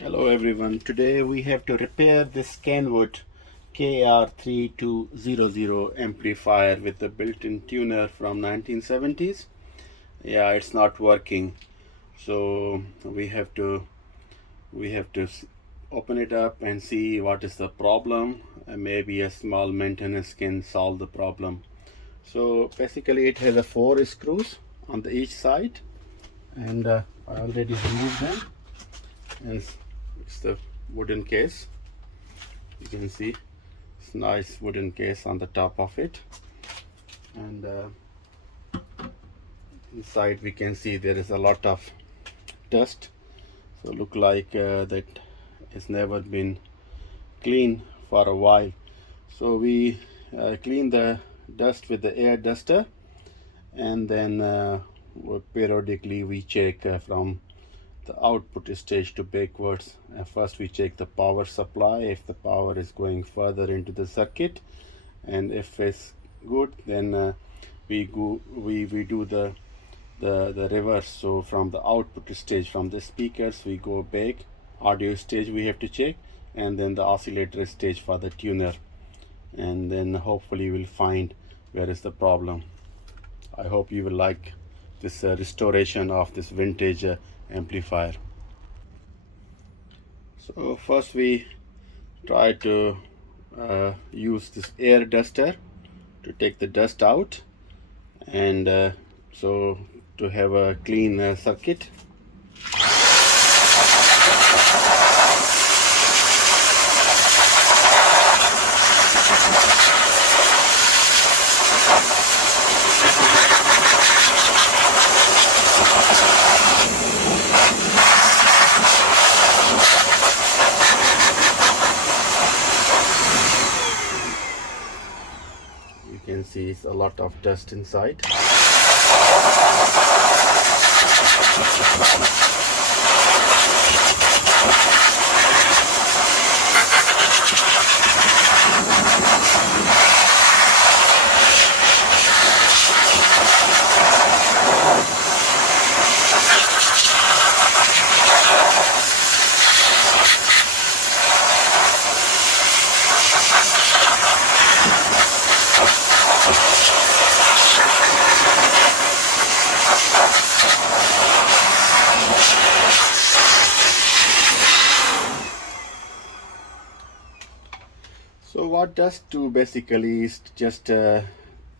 Hello everyone. Today we have to repair this Kenwood KR-3200 amplifier with the built-in tuner from 1970s. Yeah, it's not working. So we have to open it up and see what is the problem. Maybe a small maintenance can solve the problem. So basically it has a 4 screws on the each side, and I already removed them, and it's the wooden case. You can see it's nice wooden case on the top of it, and inside we can see there is a lot of dust. So look like that it's never been cleaned for a while. So we clean the dust with the air duster, and then periodically we check from the output stage to backwards. First we check the power supply, if the power is going further into the circuit, and if it's good, then we do the reverse. So from the output stage, from the speakers, we go back. Audio stage we have to check, and then the oscillator stage for the tuner, and then hopefully we'll find where is the problem. I hope you will like this restoration of this vintage amplifier. So first we try to use this air duster to take the dust out, and so to have a clean circuit. You can see it's a lot of dust inside. So what dust do basically is just a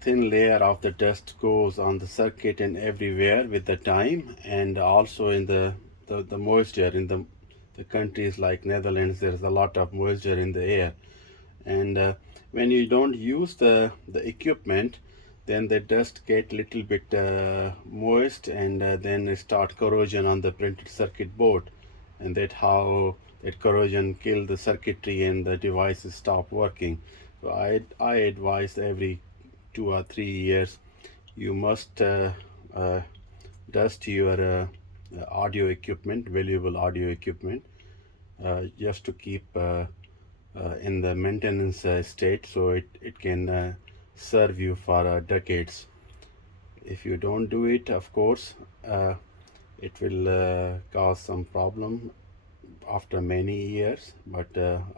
thin layer of the dust goes on the circuit and everywhere with the time, and also in the moisture in the countries like Netherlands, there's a lot of moisture in the air, and when you don't use the equipment, then the dust get little bit moist, and then it start corrosion on the printed circuit board, and that how that corrosion kill the circuitry and the devices stop working. So I advise every 2 or 3 years you must dust your audio equipment, valuable audio equipment, just to keep in the maintenance state, so it can serve you for decades. If you don't do it, of course, it will cause some problem after many years, but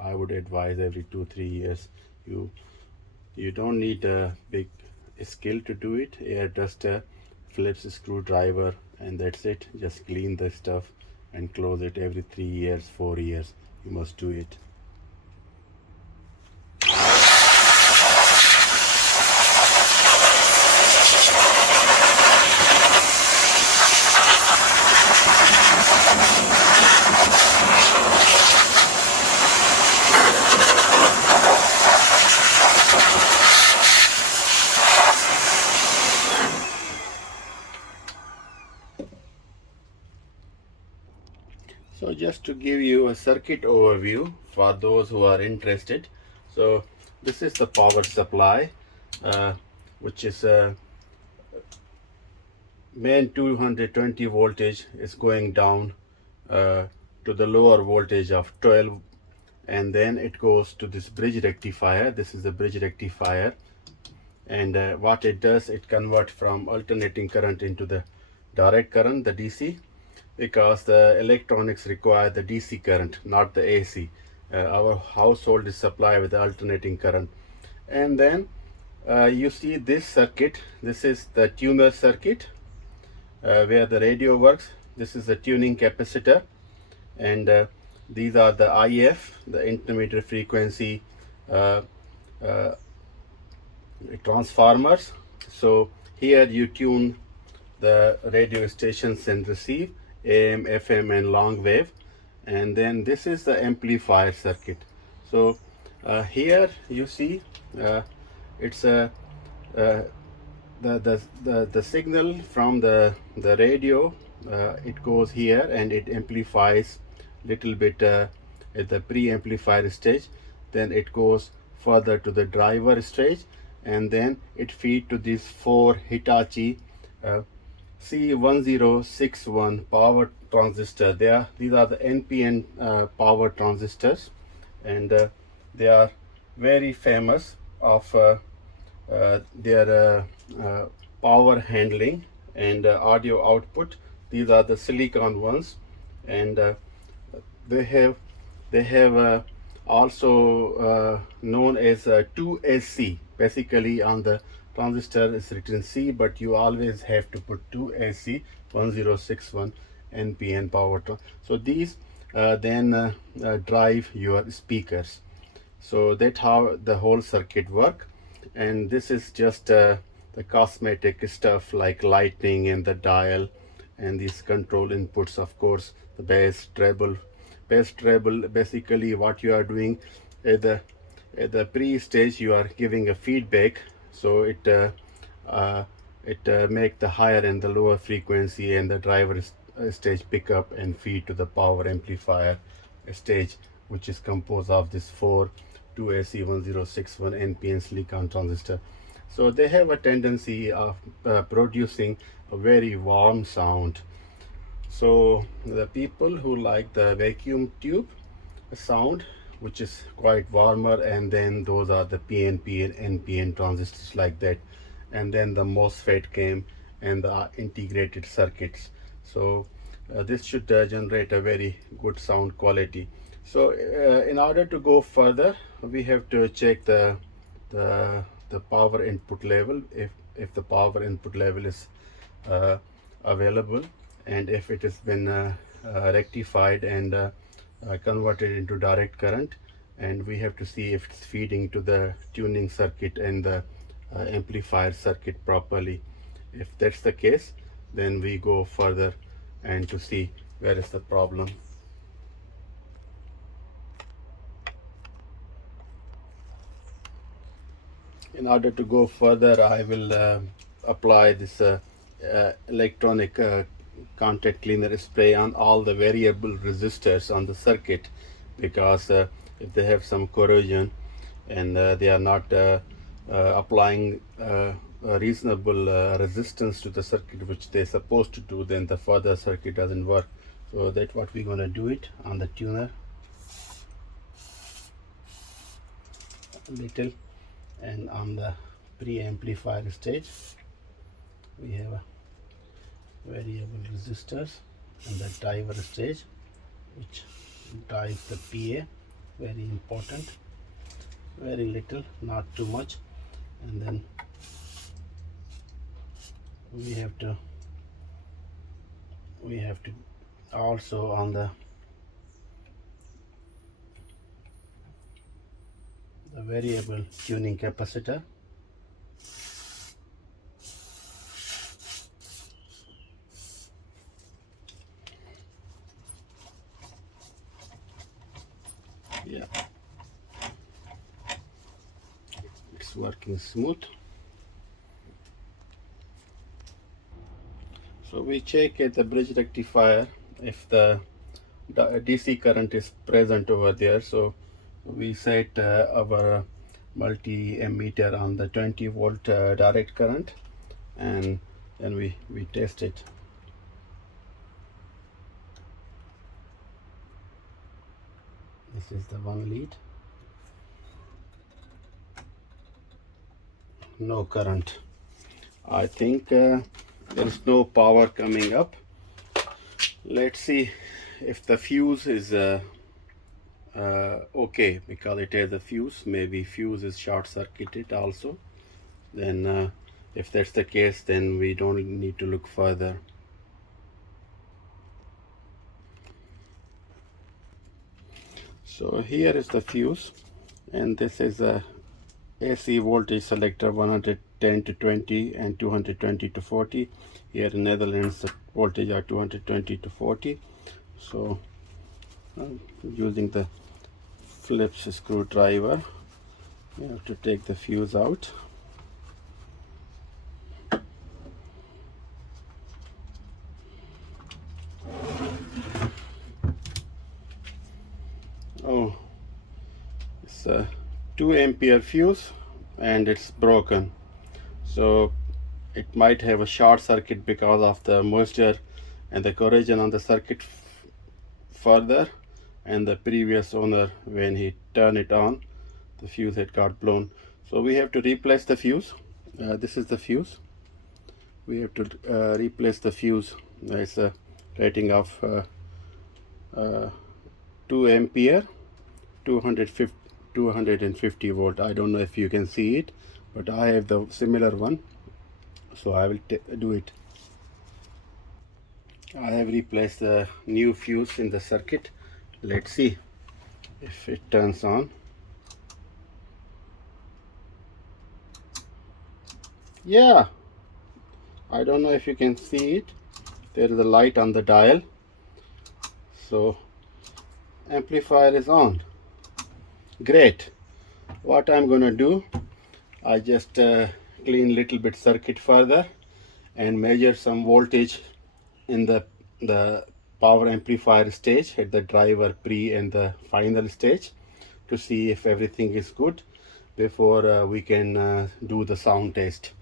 I would advise every 2 3 years. You don't need a big skill to do it. Air duster, Phillips screwdriver, and that's it. Just clean the stuff and close it every 3 years, 4 years. You must do it. So just to give you a circuit overview for those who are interested. So this is the power supply, which is a main 220 voltage is going down to the lower voltage of 12, and then it goes to this bridge rectifier. This is the bridge rectifier, and what it does, it converts from alternating current into the direct current, the DC, because the electronics require the DC current, not the AC. Our household is supplied with alternating current. And then you see this circuit. This is the tuner circuit where the radio works. This is the tuning capacitor, and these are the IF, the intermediate frequency uh, uh, transformers. So here you tune the radio stations and receive AM, FM, and long wave. And then this is the amplifier circuit. So here you see it's a the signal from the radio, it goes here and it amplifies little bit at the pre-amplifier stage. Then it goes further to the driver stage, and then it feed to these four Hitachi C1061 power transistor. These are the NPN power transistors, and they are very famous of their power handling and audio output. These are the silicon ones, and they have also known as 2SC. Basically, on the transistor is written C, but you always have to put 2SC 1061 NPN power. So these then drive your speakers. So that's how the whole circuit work. And this is just the cosmetic stuff like lighting and the dial and these control inputs. Of course, the bass treble. Basically what you are doing at the pre-stage, you are giving a feedback, so it make the higher and the lower frequency and the driver stage pick up and feed to the power amplifier stage, which is composed of this four 2AC1061 NPN silicon transistor. So they have a tendency of producing a very warm sound. So the people who like the vacuum tube sound, which is quite warmer, and then those are the PNP and NPN transistors like that, and then the MOSFET came and the integrated circuits. So this should generate a very good sound quality. So in order to go further, we have to check the power input level, if the power input level is available, and if it has been rectified and converted into direct current. And we have to see if it's feeding to the tuning circuit and the amplifier circuit properly. If that's the case, then we go further and to see where is the problem. In order to go further, I will apply this electronic contact cleaner spray on all the variable resistors on the circuit, because if they have some corrosion and they are not applying a reasonable resistance to the circuit, which they're supposed to do, then the further circuit doesn't work. So that's what we're going to do it on the tuner a little. And on the pre-amplifier stage, we have a variable resistors, and the driver stage, which drives the PA. Very important, very little, not too much. And then we have to also on the variable tuning capacitor. Yeah, it's working smooth. So we check at the bridge rectifier if the DC current is present over there. So we set our multi-ammeter on the 20 volt direct current, and then we test it. This is the one lead. No current. I think there is no power coming up. Let's see if the fuse is okay, because it has a fuse. Maybe fuse is short circuited also. Then if that's the case, then we don't need to look further. So here is the fuse, and this is a AC voltage selector 110 to 20 and 220 to 40. Here in Netherlands the voltage are 220 to 40. So using the Phillips screwdriver, you have to take the fuse out. Oh, it's a 2 ampere fuse and it's broken, so it might have a short circuit because of the moisture and the corrosion on the circuit further, and the previous owner, when he turned it on, the fuse had got blown. So we have to replace the fuse. This is the fuse. We have to replace the fuse. It's a rating of 2 ampere, 250 volt. I don't know if you can see it, but I have the similar one, so I will do it. I have replaced the new fuse in the circuit. Let's see if it turns on. Yeah, I don't know if you can see it. There is a light on the dial, so amplifier is on. Great. What I'm gonna do, I just clean little bit circuit further and measure some voltage in the power amplifier stage at the driver pre and the final stage to see if everything is good before we can do the sound test.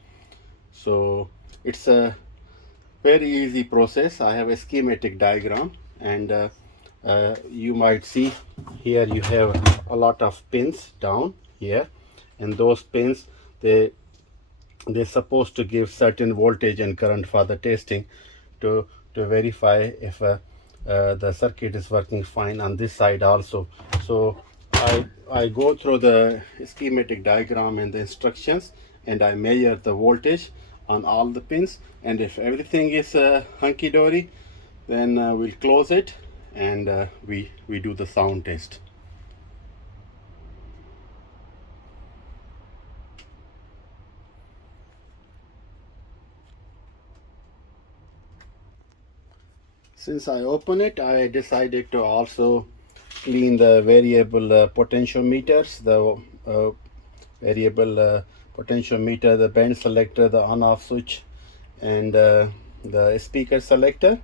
So it's a very easy process. I have a schematic diagram, and you might see here you have a lot of pins down here, and those pins, they're supposed to give certain voltage and current for the testing to verify if the circuit is working fine on this side also. So I go through the schematic diagram and the instructions, and I measure the voltage on all the pins, and if everything is hunky-dory, then we'll close it, and we do the sound test. Since I open it, I decided to also clean the variable potentiometers, the variable potentiometer, the band selector, the on-off switch, and the speaker selector.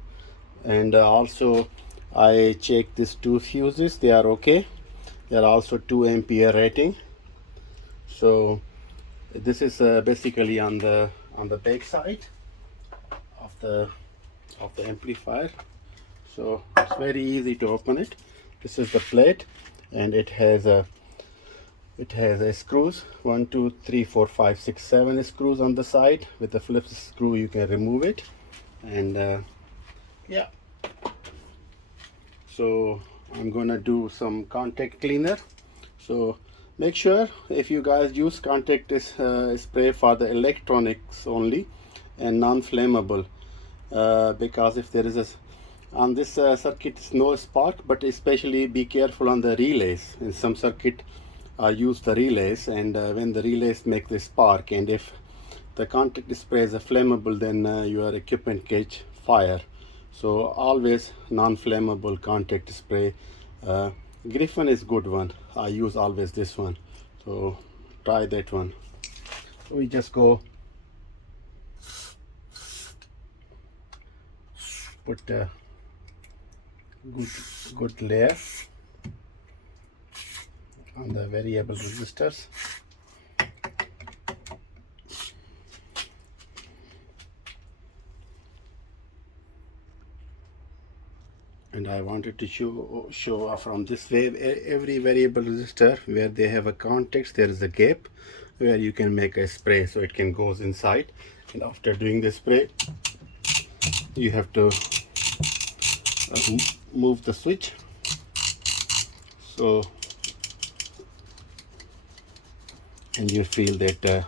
And also I check these two fuses, they are okay. They are also 2 ampere rating. So this is basically on the back side of the amplifier. So it's very easy to open it. This is the plate, and it has a screws, 1 2 3 4 5 6 7 screws on the side. With the Phillips screw you can remove it, and yeah. So I'm gonna do some contact cleaner. So make sure if you guys use contact spray for the electronics only and non-flammable, because if there is a on this circuit is no spark, but especially be careful on the relays. In some circuit use the relays, and when the relays make the spark, and if the contact spray is flammable, then your equipment catch fire. So always non-flammable contact spray. Griffin is good one. I use always this one, so try that one. So we just go put a good layer on the variable resistors. And I wanted to show from this way, every variable resistor where they have a contacts, there is a gap where you can make a spray, so it can goes inside. And after doing the spray, you have to move the switch, so and you feel that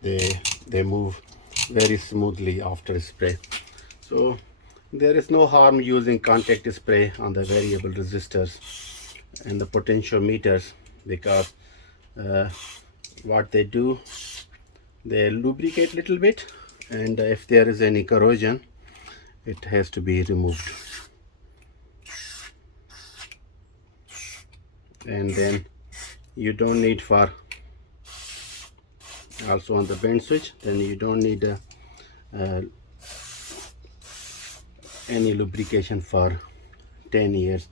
they move very smoothly after spray. So there is no harm using contact spray on the variable resistors and the potentiometers, because what they do, they lubricate a little bit, and if there is any corrosion, it has to be removed. And then you don't need for also on the bend switch, then you don't need any lubrication for 10 years.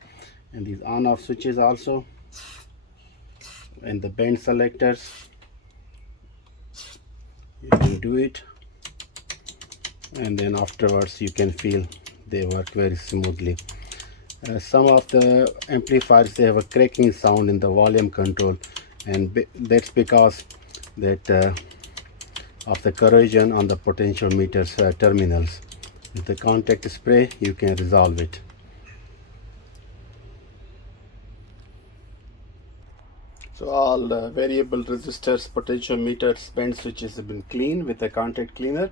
And these on off switches also, and the bend selectors, you can do it, and then afterwards you can feel they work very smoothly. Some of the amplifiers, they have a cracking sound in the volume control, and that's because that of the corrosion on the potentiometers terminals. With the contact spray you can resolve it. So all variable resistors, potentiometers, bend switches have been cleaned with the contact cleaner.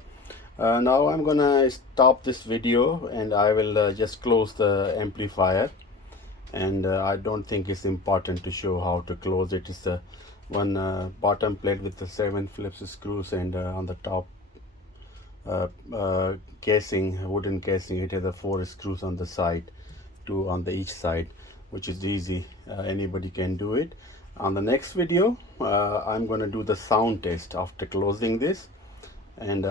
Now I'm gonna stop this video, and I will just close the amplifier. And I don't think it's important to show how to close it. It's one bottom plate with the 7 Phillips screws, and on the top casing, wooden casing, it has the 4 screws on the side, 2 on the each side, which is easy. Anybody can do it. On the next video I'm going to do the sound test after closing this, and